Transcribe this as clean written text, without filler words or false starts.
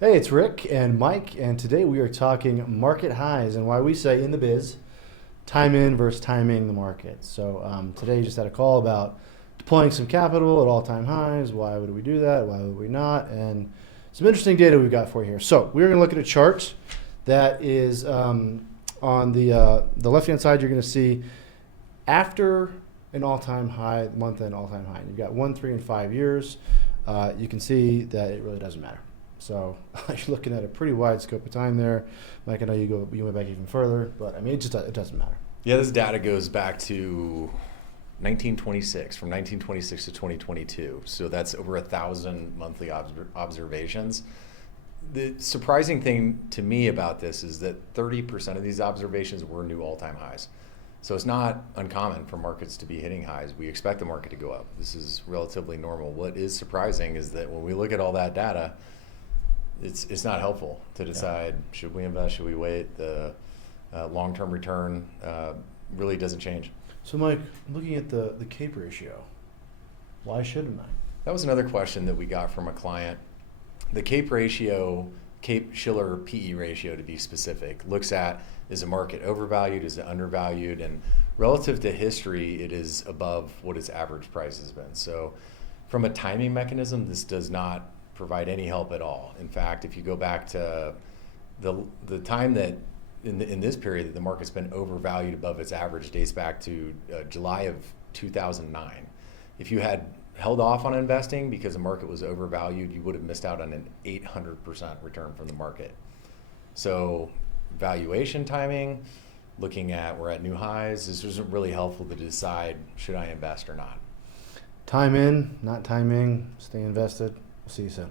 Hey, it's Rick and Mike, and today we are talking market highs and why we say in the biz, time in versus timing the market. So today you just had a call about deploying some capital at all-time highs. Why would we do that? Why would we not? And some interesting data we've got for you here. So we're going to look at a chart that is on the left-hand side. You're going to see after an all-time high, month-end all-time high. You've got 1, 3, and 5 years. You can see that it really doesn't matter. So you're looking at a pretty wide scope of time there. Mike, I know you went back even further, but I mean, it doesn't matter. Yeah, this data goes back to 1926, from 1926 to 2022. So that's over 1,000 monthly observations. The surprising thing to me about this is that 30% of these observations were new all-time highs. So it's not uncommon for markets to be hitting highs. We expect the market to go up. This is relatively normal. What is surprising is that when we look at all that data, it's not helpful to decide, should we invest, should we wait? The long-term return really doesn't change. So Mike, looking at the CAPE ratio, why shouldn't I? That was another question that we got from a client. The CAPE ratio, Cape-Shiller PE ratio to be specific, looks at, is the market overvalued, is it undervalued? And relative to history, it is above what its average price has been. So from a timing mechanism, this does not provide any help at all. In fact, if you go back to the time that in this period that the market's been overvalued above its average dates back to July of 2009. If you had held off on investing because the market was overvalued, you would have missed out on an 800% return from the market. So valuation timing, looking at we're at new highs, this wasn't really helpful to decide should I invest or not. Time in, not timing, stay invested. We'll see you soon.